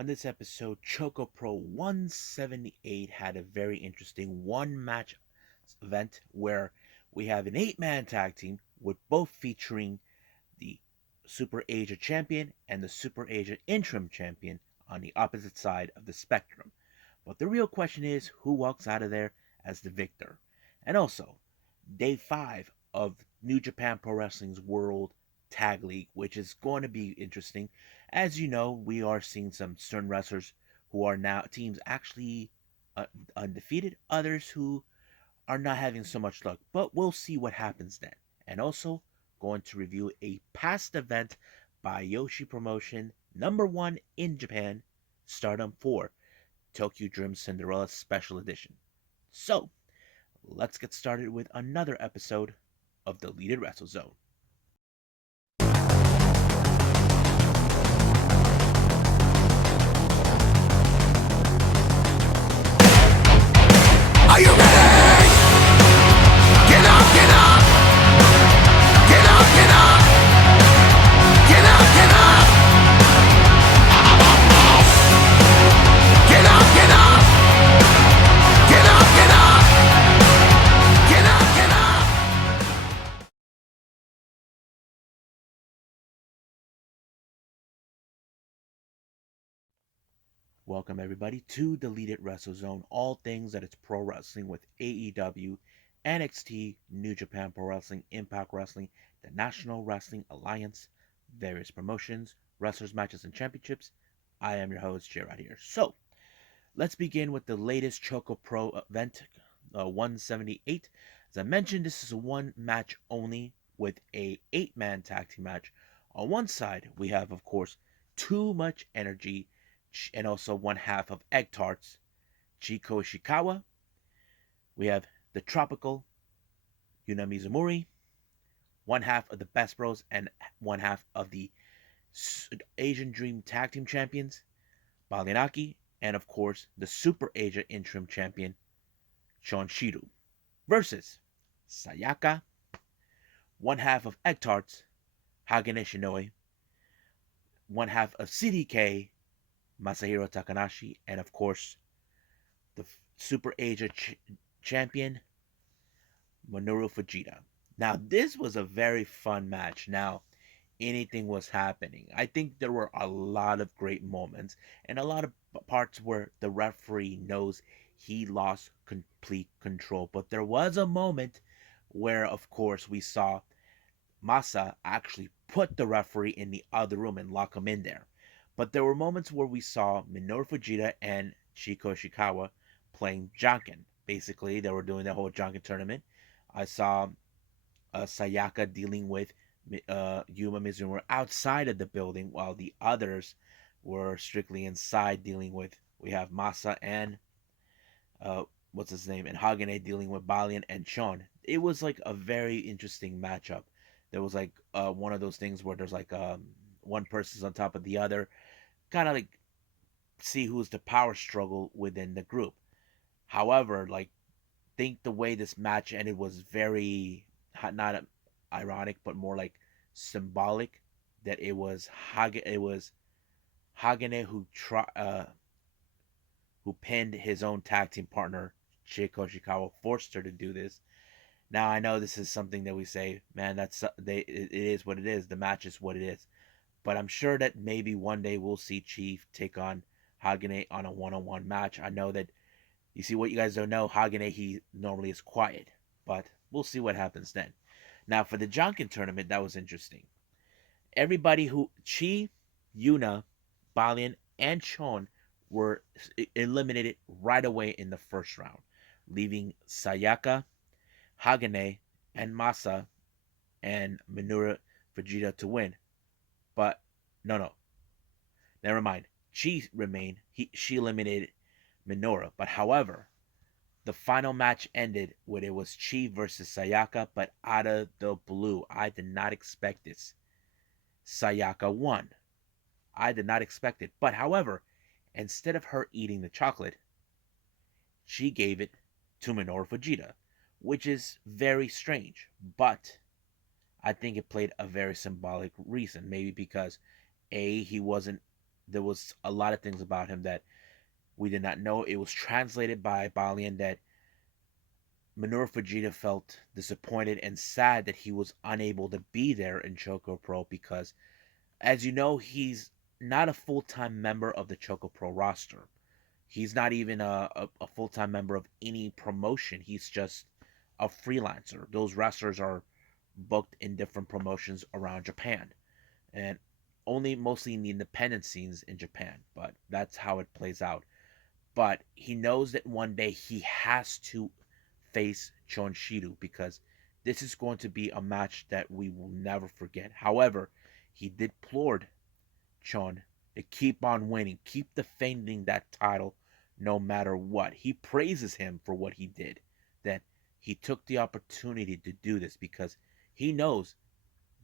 On this episode, ChocoPro 178 had a very interesting one match event where we have an 8-man tag team with both featuring the Super Asia champion and the Super Asia interim champion on the opposite side of the spectrum. But the real question is who walks out of there as the victor? And also, day 5 of New Japan Pro Wrestling's World Tag League, which is going to be interesting. As you know, we are seeing some certain wrestlers who are now teams actually uh, undefeated, others who are not having so much luck, but we'll see what happens then. And also, going to review a past event by Yoshi Promotion, number 1 in Japan, Stardom 4, Tokyo Dream Cinderella Special Edition. So, let's get started with another episode of Deleted Wrestle Zone. Are you ready? Get up, get up! Get up, get up! Get up, get up! Get up, get up! Get up, get up! Get up, get up! Welcome everybody to Deleted Wrestle Zone, all things that it's pro wrestling with AEW, NXT, New Japan Pro Wrestling, Impact Wrestling, the National Wrestling Alliance, various promotions, wrestlers, matches, and championships. I am your host, Gerard here. So, let's begin with the latest Choco Pro event, 178. As I mentioned, this is a one match only with a 8-man tag team match. On one side, we have, of course, Too Much Energy and also one half of Egg Tarts, Chiko Ishikawa. We have the Tropical, Yuna Mizumori, one half of the Best Bros, and one half of the Asian Dream Tag Team Champions, Balinaki, and of course the Super Asia Interim Champion, Shon Shiru, versus Sayaka, one half of Egg Tarts, Hagane Shinoi, one half of CDK, Masahiro Takanashi, and of course the Super Asia champion, Minoru Fujita. Now, this was a very fun match. Now, anything was happening. I think there were a lot of great moments and a lot of parts where the referee knows he lost complete control. But there was a moment where, of course, we saw Masa actually put the referee in the other room and lock him in there. But there were moments where we saw Minoru Fujita and Chiko Ishikawa playing Janken. Basically, they were doing the whole Janken tournament. I saw Sayaka dealing with Yuma Mizumura outside of the building, while the others were strictly inside dealing with. We have Masa and what's his name, and Hagane dealing with Balian and Sean. It was like a very interesting matchup. There was like one of those things where there's like one person's on top of the other, kind of like see who's the power struggle within the group. However, like think the way this match ended was very not ironic, but more like symbolic. That it was Hagane who pinned his own tag team partner Chiko Shikawa, forced her to do this. Now I know this is something that we say, man, it is what it is. The match is what it is. But I'm sure that maybe one day we'll see Chief take on Hagane on a one-on-one match. I know that you see what you guys don't know, Hagane, he normally is quiet, but we'll see what happens then. Now for the Jonkin tournament, that was interesting. Everybody who Chi, Yuna, Balian, and Sean were eliminated right away in the first round, leaving Sayaka, Hagane, and Masa and Minoru Fujita to win. But no, never mind. She remained. She eliminated Minoru. But however, the final match ended when it was Chi versus Sayaka, but out of the blue. I did not expect this. Sayaka won. I did not expect it. But however, instead of her eating the chocolate, she gave it to Minoru Fujita, which is very strange. But I think it played a very symbolic reason. Maybe because A, he wasn't there was a lot of things about him that we did not know. It was translated by Balian that Minoru Fujita felt disappointed and sad that he was unable to be there in ChocoPro because, as you know, he's not a full time member of the ChocoPro roster. He's not even a full time member of any promotion. He's just a freelancer. Those wrestlers are booked in different promotions around Japan and only mostly in the independent scenes in Japan, but that's how it plays out. But he knows that one day he has to face Chon Shiru because this is going to be a match that we will never forget. However, he deplored Chon to keep on winning, keep defending that title no matter what. He praises him for what he did, that he took the opportunity to do this because he knows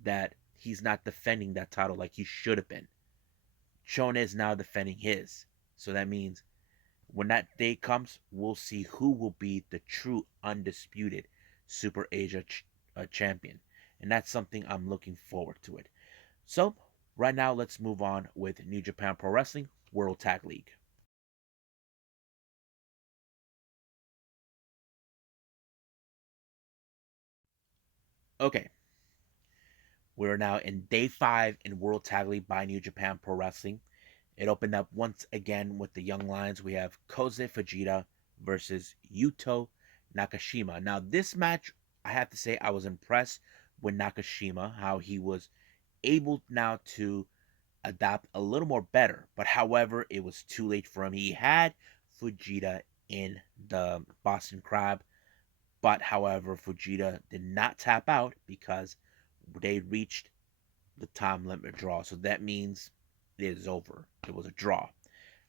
that he's not defending that title like he should have been. Chon is now defending his. So that means when that day comes, we'll see who will be the true undisputed Super Asia champion. And that's something I'm looking forward to it. So, right now, let's move on with New Japan Pro Wrestling World Tag League. Okay, we're now in day 5 in World Tag League by New Japan Pro Wrestling. It opened up once again with the Young Lions. We have Koze Fujita versus Yuto Nakashima. Now, this match, I have to say, I was impressed with Nakashima, how he was able now to adapt a little more better. But however, it was too late for him. He had Fujita in the Boston Crab, but however, Fujita did not tap out because they reached the time limit draw. So that means it is over. It was a draw.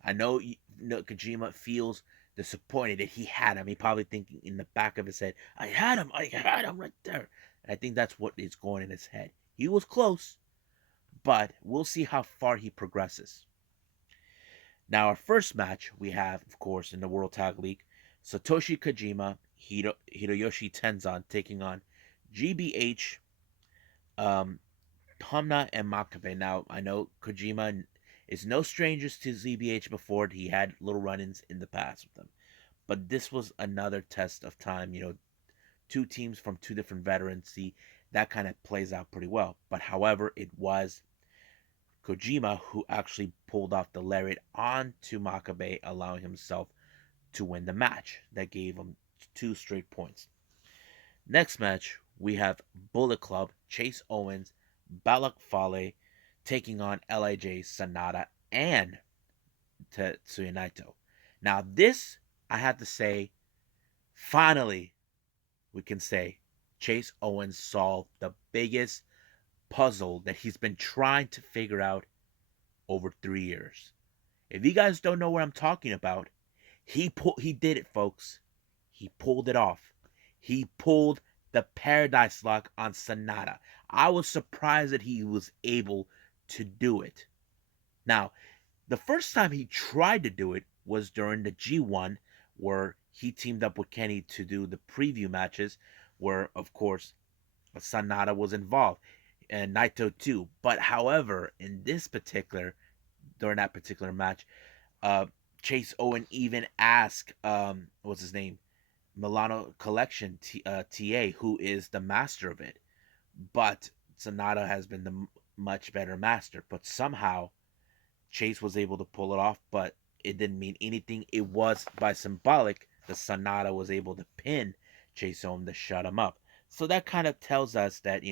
I know, Kojima feels disappointed that he had him. He probably thinking in the back of his head, I had him right there. And I think that's what is going in his head. He was close, but we'll see how far he progresses. Now, our first match we have, of course, in the World Tag League, Satoshi Kojima, Hiroyoshi Tenzan taking on GBH, um, Hamna, and Makabe. Now, I know Kojima is no strangers to ZBH before. He had little run-ins in the past with them. But this was another test of time. Two teams from two different veterans. See, that kind of plays out pretty well. But however, it was Kojima who actually pulled off the lariat onto Makabe, allowing himself to win the match. That gave him 2 straight points. Next match, we have Bullet Club, Chase Owens, Balak Fale taking on LIJ, Sanada, and Tetsuya Naito. Now, this, I have to say, finally, we can say Chase Owens solved the biggest puzzle that he's been trying to figure out over 3 years. If you guys don't know what I'm talking about, he did it, folks. He pulled it off. He pulled the Paradise Lock on Sanada. I was surprised that he was able to do it. Now, the first time he tried to do it was during the G1, where he teamed up with Kenny to do the preview matches, where, of course, Sanada was involved, and Naito too. But however, in this particular, during that particular match, uh, Chase Owen even asked, what's his name, Milano Collection TA, who is the master of it. But Sonata has been the much better master. But somehow Chase was able to pull it off, but it didn't mean anything. It was by symbolic that Sonata was able to pin Chase Owen to shut him up. So that kind of tells us that,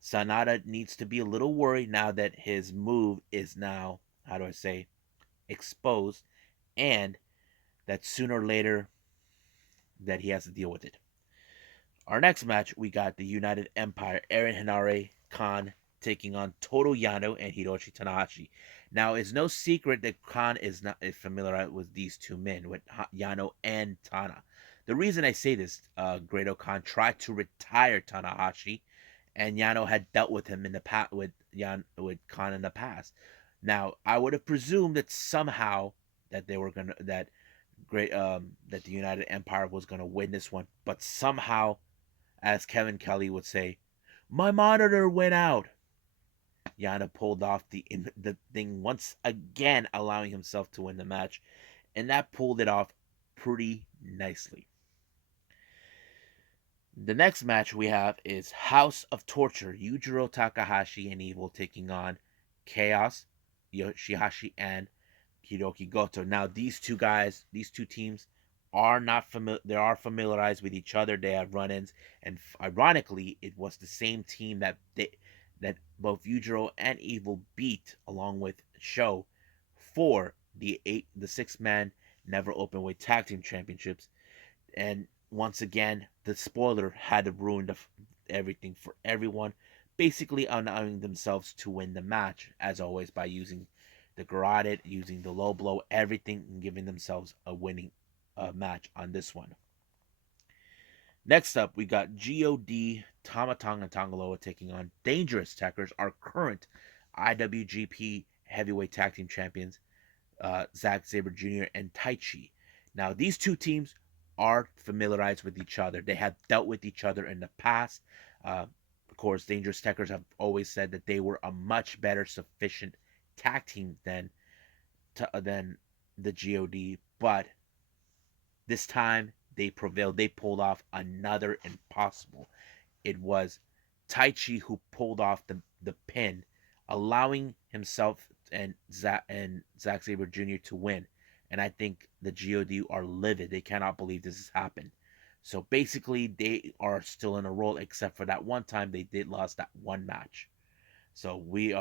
Sonata needs to be a little worried now that his move is now, how do I say, exposed, and that sooner or later that he has to deal with it. Our next match, we got the United Empire, Aaron Henare Khan taking on Toru Yano and Hiroshi Tanahashi. Now, it's no secret that Khan is not familiar with these two men, with Yano and Tana. The reason I say this, Great Khan tried to retire Tanahashi, and Yano had dealt with him in the past with Khan in the past. Now, I would have presumed that somehow that they were gonna that the United Empire was gonna win this one, but somehow, as Kevin Kelly would say, my monitor went out. Yana pulled off the thing once again, allowing himself to win the match, and that pulled it off pretty nicely. The next match we have is House of Torture, Yujiro Takahashi and Evil taking on Chaos, Yoshihashi, and Hiroki Goto. Now these two guys, these two teams are not familiar. They are familiarized with each other. They have run-ins, and ironically, it was the same team that both Yujiro and Evil beat, along with Sho, for the 6-man Never Openweight Tag Team Championships. And once again, the spoiler had ruined everything for everyone, basically allowing themselves to win the match, as always, by using the garroted, using the low blow, everything, and giving themselves a winning match on this one. Next up, we got God, Tamatong, and Tongaloa taking on Dangerous Tekkers, our current IWGP Heavyweight Tag Team Champions, Zack Sabre Jr. and Taichi. Now, these two teams are familiarized with each other. They have dealt with each other in the past. Of course, Dangerous Tekkers have always said that they were a much better sufficient tag team than the God, but this time they prevailed. They pulled off another impossible. It was Taichi who pulled off the pin, allowing himself and Zack Sabre Jr. to win. And I think the God are livid. They cannot believe this has happened. So basically, they are still in a roll, except for that one time they did lost that one match. So we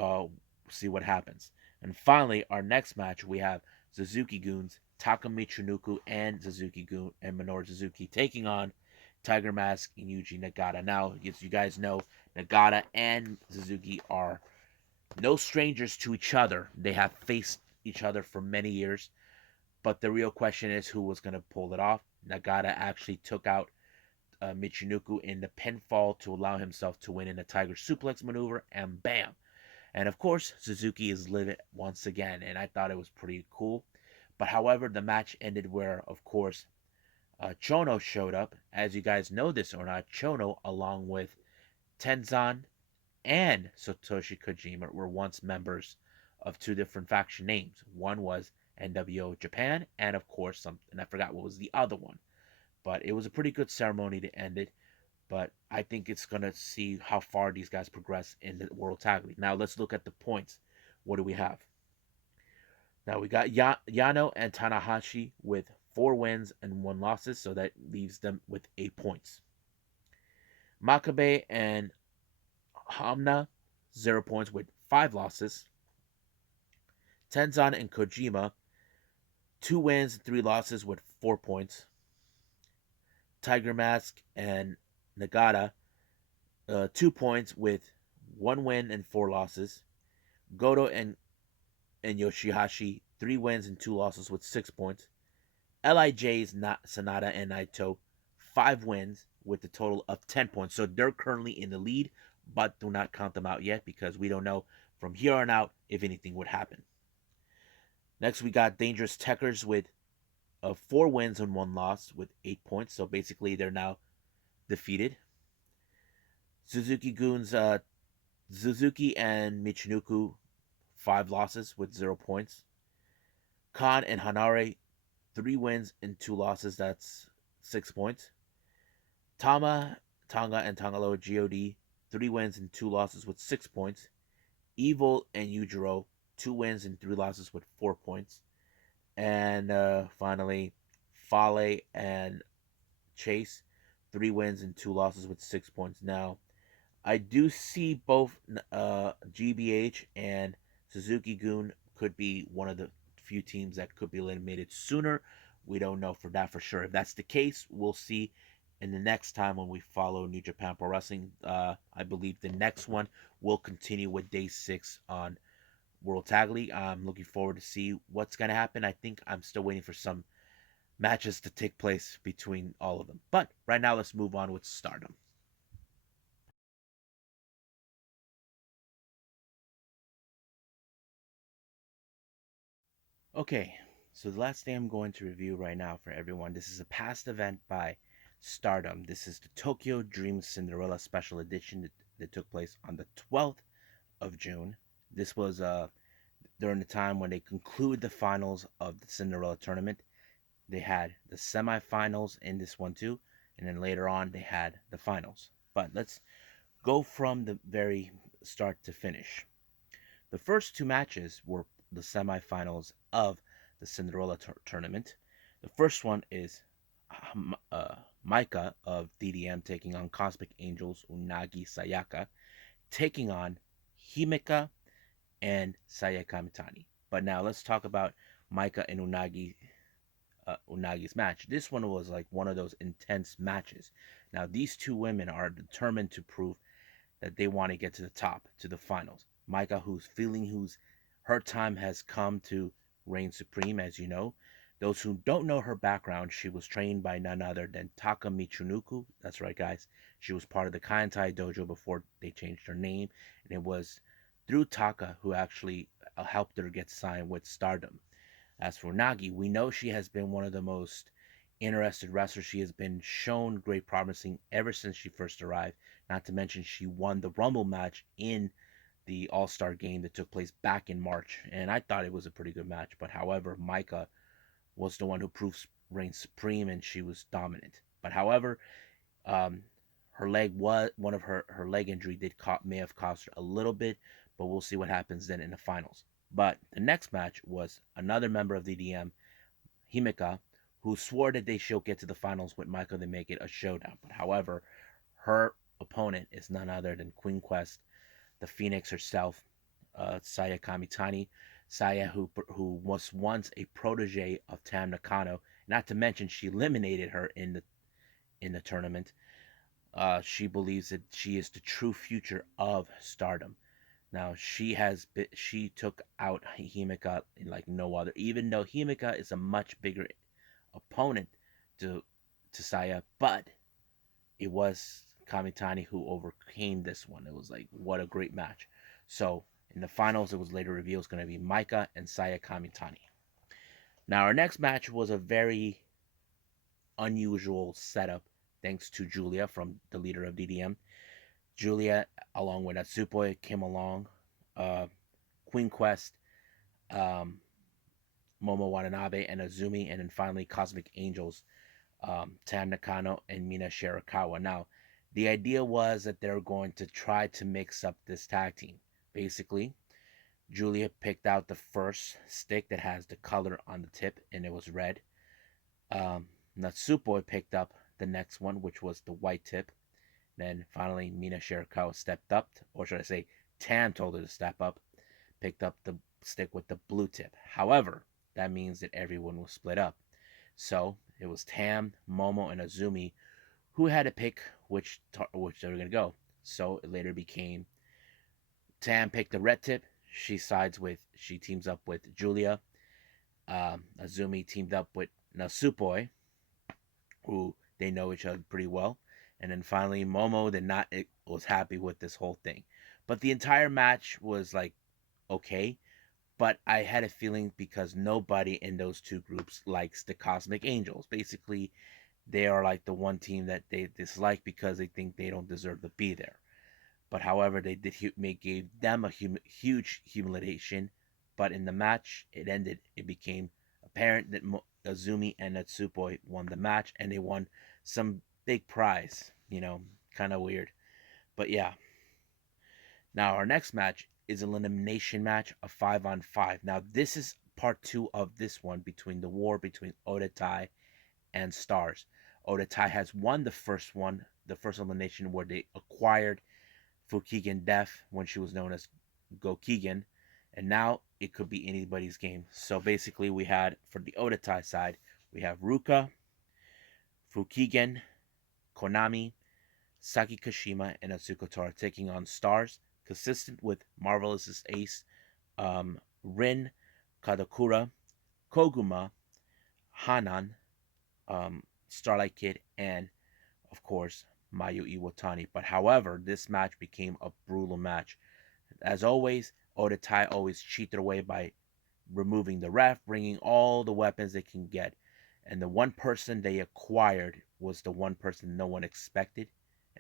see what happens. And finally, our next match we have Suzuki Goons, Taka Michinoku and Suzuki Goon and Minoru Suzuki taking on Tiger Mask and Yuji Nagata. Now, as you guys know, Nagata and Suzuki are no strangers to each other. They have faced each other for many years. But the real question is who was going to pull it off. Nagata actually took out Michinoku in the pinfall to allow himself to win in a Tiger Suplex maneuver, and bam. And of course, Suzuki is livid once again, and I thought it was pretty cool. But however, the match ended where, of course, Chono showed up. As you guys know this or not, Chono, along with Tenzan and Satoshi Kojima, were once members of two different faction names. One was NWO Japan, and of course, and I forgot what was the other one. But it was a pretty good ceremony to end it. But I think it's going to see how far these guys progress in the World Tag League. Now, let's look at the points. What do we have? Now, we got Yano and Tanahashi with 4 wins and 1 losses, so that leaves them with 8 points. Makabe and Hamna, 0 points with 5 losses. Tenzan and Kojima, 2 wins and 3 losses with 4 points. Tiger Mask and Nagata, 2 points with 1 win and 4 losses. Goto and Yoshihashi, 3 wins and 2 losses with 6 points. LIJ's Sanada and Naito, 5 wins with a total of 10 points. So they're currently in the lead, but do not count them out yet because we don't know from here on out if anything would happen. Next, we got Dangerous Tekkers with 4 wins and 1 loss with 8 points. So basically, they're now defeated. Suzuki Goons, Suzuki and Michinoku, 5 losses with 0 points. Khan and Hanare, 3 wins and 2 losses. That's 6 points. Tonga and Tongaloa God, 3 wins and 2 losses with 6 points. Evil and Yujiro, 2 wins and 3 losses with 4 points. And finally, Fale and Chase, 3 wins and 2 losses with 6 points. Now, I do see both GBH and Suzuki Goon could be one of the few teams that could be eliminated sooner. We don't know for that for sure. If that's the case, we'll see in the next time when we follow New Japan Pro Wrestling. I believe the next one will continue with day 6 on World Tag League. I'm looking forward to see what's going to happen. I think I'm still waiting for some matches to take place between all of them. But right now, let's move on with Stardom. Okay, so the last thing I'm going to review right now for everyone, this is a past event by Stardom. This is the Tokyo Dream Cinderella special edition that took place on the 12th of June. This was during the time when they concluded the finals of the Cinderella tournament. They had the semifinals in this one too, and then later on they had the finals. But let's go from the very start to finish. The first two matches were the semifinals of the Cinderella tournament. The first one is Maika of DDM taking on Cosmic Angels Unagi Sayaka, taking on Himeka and Sayaka Mitani. But now let's talk about Maika and Unagi's match. This one was like one of those intense matches. Now these two women are determined to prove that they want to get to the top, to the finals. Maika, whose her time has come to reign supreme, as you know. Those who don't know her background, she was trained by none other than Taka Michinoku. That's right, guys. She was part of the Kaientai Dojo before they changed her name, and it was through Taka who actually helped her get signed with Stardom. As for Nagi, we know she has been one of the most interested wrestlers. She has been shown great promising ever since she first arrived. Not to mention, she won the Rumble match in the All Star game that took place back in March, and I thought it was a pretty good match. But however, Maika was the one who proved reigned supreme, and she was dominant. But however, um, her leg was one of her leg injury may have cost her a little bit, but we'll see what happens then in the finals. But the next match was another member of the DM, Himeka, who swore that they should get to the finals with Michael to make it a showdown. But however, her opponent is none other than Queen Quest, the Phoenix herself, Saya Kamitani. Saya, who was once a protege of Tam Nakano. Not to mention, she eliminated her in the tournament. She believes that she is the true future of Stardom. Now she took out Himeka like no other. Even though Himeka is a much bigger opponent to Saya, but it was Kamitani who overcame this one. It was like what a great match. So in the finals, it was later revealed it's going to be Maika and Saya Kamitani. Now our next match was a very unusual setup, thanks to Julia from the leader of DDM. Julia, along with Natsupoi, came along. Uh, Queen Quest, um, Momo Watanabe, and Azumi, and then finally Cosmic Angels, Tam Nakano and Mina Shirakawa. Now, the idea was that they're going to try to mix up this tag team. Basically, Julia picked out the first stick that has the color on the tip, and it was red. Natsupoi picked up the next one, which was the white tip. Then finally, Mina Shirakawa stepped up, or should I say, Tam told her to step up, picked up the stick with the blue tip. However, that means that everyone was split up. So it was Tam, Momo, and Azumi who had to pick which they were gonna go. So it later became Tam picked the red tip. She teams up with Julia. Azumi teamed up with Nasupoi, who they know each other pretty well. And then finally, Momo did not was happy with this whole thing. But the entire match was like okay, but I had a feeling because nobody in those two groups likes the Cosmic Angels. Basically, they are like the one team that they dislike because they think they don't deserve to be there. But however, they did gave them a huge humiliation. But in the match, it ended. It became apparent that Azumi and Natsupoi won the match, and they won some big prize. Kind of weird. But yeah. Now our next match is an elimination match, a 5-on-5. Now this is part two of this one between the war between Odatai and Stars. Odatai has won the first elimination where they acquired Fukigen Death when she was known as Gokigen, and now it could be anybody's game. So basically, we had for the Odatai side, we have Ruka, Fukigen, Konami, Saki Kashima, and Atsuko Tora taking on Stars, consistent with Marvelous's ace, Rin, Kadokura, Koguma, Hanan, Starlight Kid, and of course Mayu Iwatani. But however, this match became a brutal match. As always, Odatai always cheat their way by removing the ref, bringing all the weapons they can get. And the one person they acquired was the one person no one expected,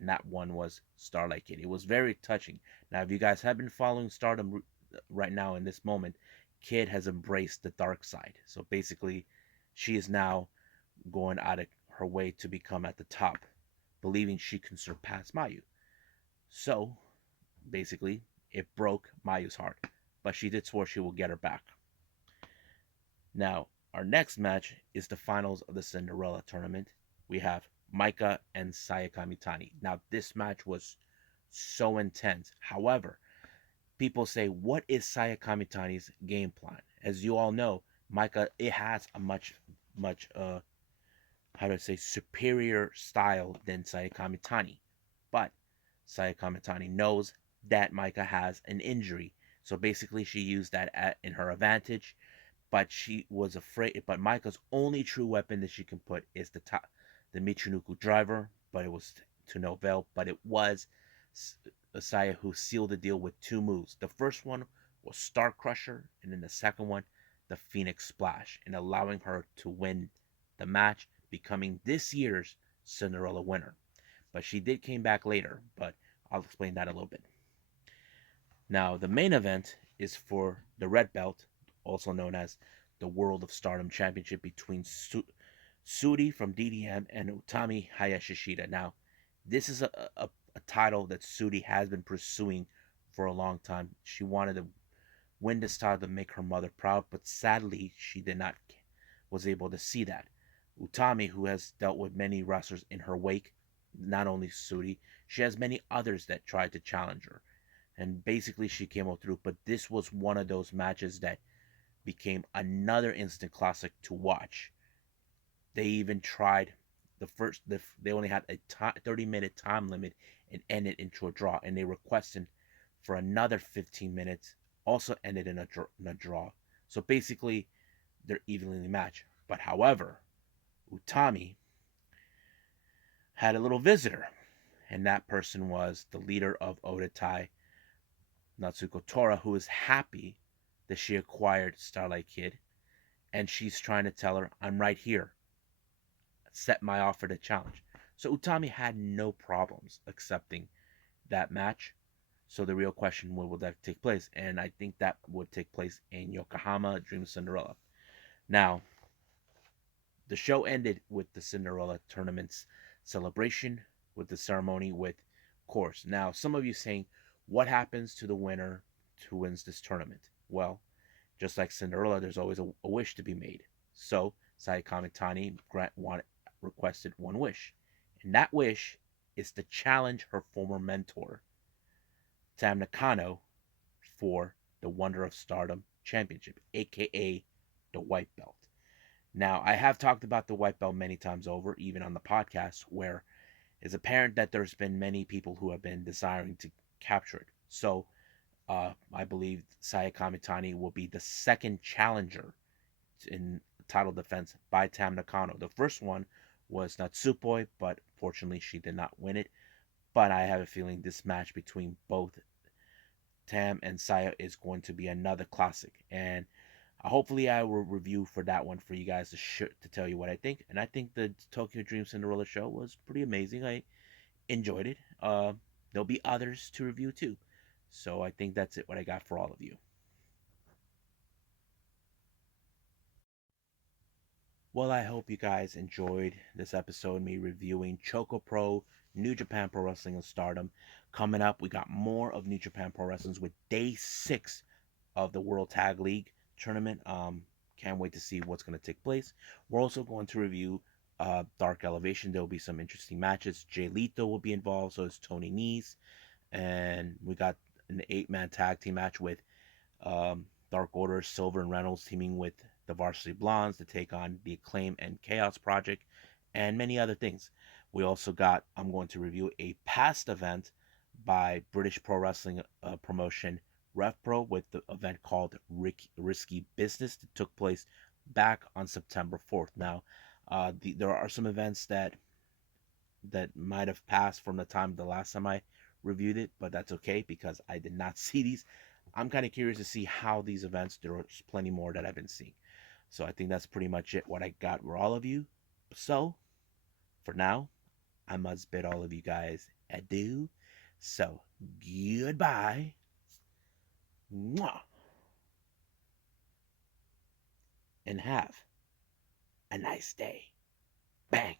and that one was Starlight Kid. It was very touching. Now, if you guys have been following Stardom right now in this moment, Kid has embraced the dark side. So basically, she is now going out of her way to become at the top, believing she can surpass Mayu. So basically, it broke Mayu's heart, but she did swear she will get her back. Now, our next match is the finals of the Cinderella tournament. We have Maika and Sayaka Mitani. Now, this match was so intense. However, people say, what is Sayaka Mitani's game plan? As you all know, Maika, it has a much, how do I say, superior style than Sayaka Mitani. But Sayaka Mitani knows that Maika has an injury. So basically, she used that in her advantage, but she was afraid. But Maika's only true weapon that she can put is the Michinoku driver, but it was to no avail. But it was Asaya who sealed the deal with two moves. The first one was Star Crusher, and then the second one, the Phoenix Splash, and allowing her to win the match, becoming this year's Cinderella winner. But she did came back later, but I'll explain that a little bit. Now, the main event is for the red belt, also known as the World of Stardom Championship between Suri from DDM and Utami Hayashishita. Now, this is a title that Suri has been pursuing for a long time. She wanted to win this title to make her mother proud, but sadly, she did not was able to see that. Utami, who has dealt with many wrestlers in her wake, not only Suri, she has many others that tried to challenge her. And basically, she came out through. But this was one of those matches that became another instant classic to watch. They even tried they only had a 30-minute time limit and ended into a draw. And they requested for another 15 minutes, also ended in a draw. So basically, they're evenly matched. But however, Utami had a little visitor, and that person was the leader of Odatai, Natsuko Tora, who is happy that she acquired Starlight Kid, and she's trying to tell her, I'm right here. Set my offer to challenge. So Utami had no problems accepting that match. So the real question, will that take place? And I think that would take place in Yokohama Dream Cinderella. Now, the show ended with the Cinderella tournament's celebration with the ceremony with course. Now, some of you saying, what happens to the winner who wins this tournament? Well, just like Cinderella, there's always a wish to be made. So, Sayaka Mitani requested one wish. And that wish is to challenge her former mentor, Tam Nakano, for the Wonder of Stardom Championship, aka the White Belt. Now, I have talked about the White Belt many times over, even on the podcast, where it's apparent that there's been many people who have been desiring to capture it. So, I believe Sayaka Mitani will be the second challenger in title defense by Tam Nakano. The first one was Natsupoi, but fortunately she did not win it. But I have a feeling this match between both Tam and Saya is going to be another classic. And hopefully I will review for that one for you guys to tell you what I think. And I think the Tokyo Dream Cinderella show was pretty amazing. I enjoyed it. There'll be others to review too. So I think that's it, what I got for all of you. Well, I hope you guys enjoyed this episode, me reviewing ChocoPro, New Japan Pro Wrestling, and Stardom. Coming up, we got more of New Japan Pro Wrestling with day 6 of the World Tag League tournament. Can't wait to see what's going to take place. We're also going to review Dark Elevation. There will be some interesting matches. Jay Lethal will be involved, so is Tony Nese. And we got an 8-man tag team match with Dark Order, Silver, and Reynolds teaming with the Varsity Blondes to take on the Acclaim and Chaos Project, and many other things. We also got, I'm going to review a past event by British Pro Wrestling promotion RevPro with the event called Risky Business that took place back on September 4th. Now, there are some events that might have passed from the time the last time I reviewed it, but that's okay because I did not see these. I'm kind of curious to see how these events, there's plenty more that I've been seeing. So I think that's pretty much it, what I got for all of you. So, for now, I must bid all of you guys adieu. So, goodbye. Mwah, and have a nice day. Bang.